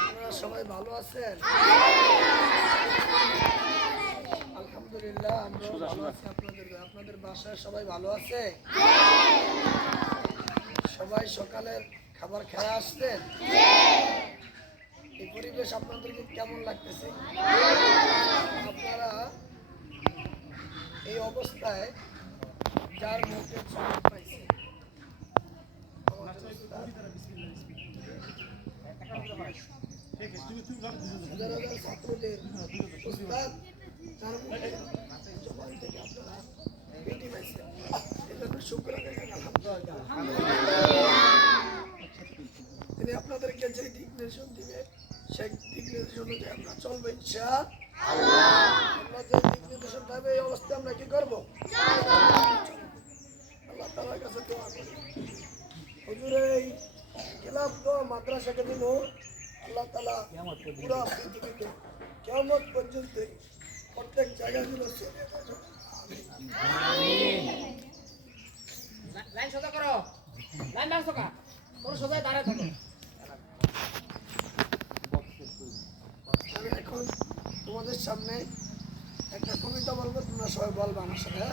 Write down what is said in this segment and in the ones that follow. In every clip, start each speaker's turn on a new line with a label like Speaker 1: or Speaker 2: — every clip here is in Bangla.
Speaker 1: আপনারা সবাই ভালো আছেন? আলহামদুলিল্লাহ আমরাও ভালো আছি আপনাদের আপনাদের বাসায় সবাই ভালো আছে? সবাই সকালের খাবার খেয়ে আসছেন? এই পরিবেশ আপনাদেরকে কেমন লাগতেছে? আপনারা এই অবস্থায় যার মুখে চমক পাইছে হাজার হাজার ছাত্রদের উস্তাদ তার জবান থেকে আপনারা শুক্র তিনি আপনাদেরকে যে দিক নির্দেশন দিবে সেই দিক নির্দেশন অনুযায়ী আমরা চলবো ইচ্ছা আমরা যে দিক নির্দেশন পাবে এই অবস্থায় আমরা কি করব আল্লাহ তালার কাছে দোয়া করি হুজুরের এই ক্লাব তো মাদ্রাসাকে দিন আল্লাহ তালা পুরা পৃথিবীতে কেমন পর্যন্ত প্রত্যেক জায়গাগুলো চলে
Speaker 2: লাইন সোজা করো। লাইন বাস থাকা তোর সোজা দাঁড়ায় থাকো।
Speaker 1: আমি এখন তোমাদের সামনে একটা কবিতা বলব তোমরা সবাই বলব আমার সাথে হ্যাঁ?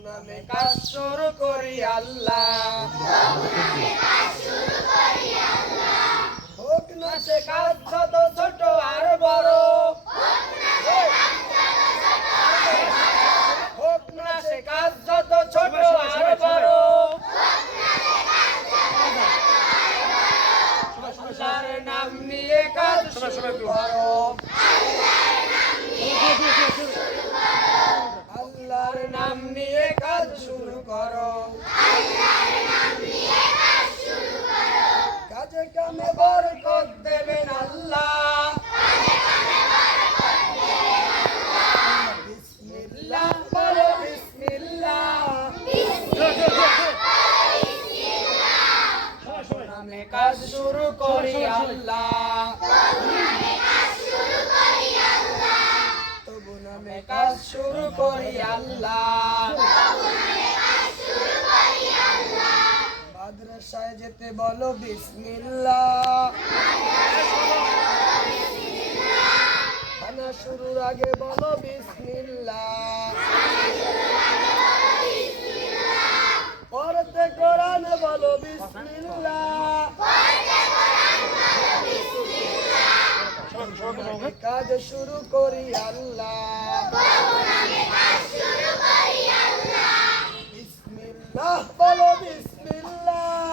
Speaker 1: নামে কাজ শুরু করি আল্লাহ। হোক না সে কাজ ছোট ছোট আর বড় হোক না সে কাজ যত ছোট আর বড় আল্লাহর নাম নিয়ে কাজ শুরু করো আল্লাহর নাম নিয়ে কাজ শুরু করো কাজে কামে বরকত দেবেন আল্লাহ। বিসমিল্লাহ বলো বিসমিল্লাহ। নামে কাজ শুরু করি আল্লাহ। তবু নামে কাজ শুরু করি আল্লাহ। মাদ্রাসায় যেতে বলো বিসমিল্লাহ শুরুর আগে বলো বিসমিল্লাহ কোরআন বলো বিসমিল্লাহ কাজ শুরু করি আল্লাহ। বলো বিসমিল্লাহ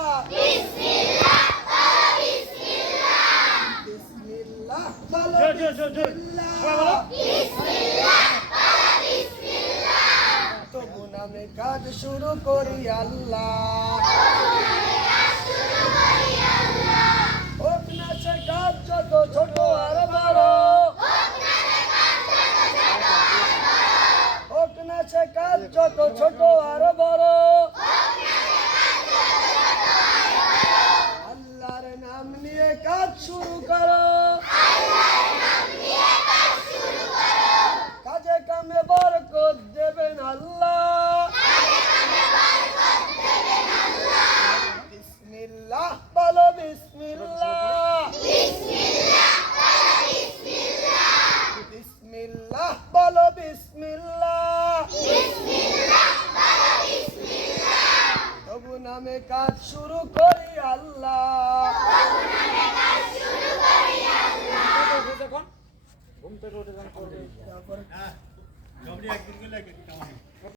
Speaker 1: কাজ শুরু করি আল্লাহ কাজ যত ছোট আর বড় কাজ যত ছোট আর বড় আল্লাহর নাম নিয়ে কাজ শুরু করো কাজে কামে বরকত দেবেন আল্লাহ বিসমিল্লাহ বলো বিসমিল্লাহ বিসমিল্লাহ বলো বিসমিল্লাহ। তবু নামে কাজ শুরু করি আল্লাহ।
Speaker 3: ঘুম থেকে উঠে যান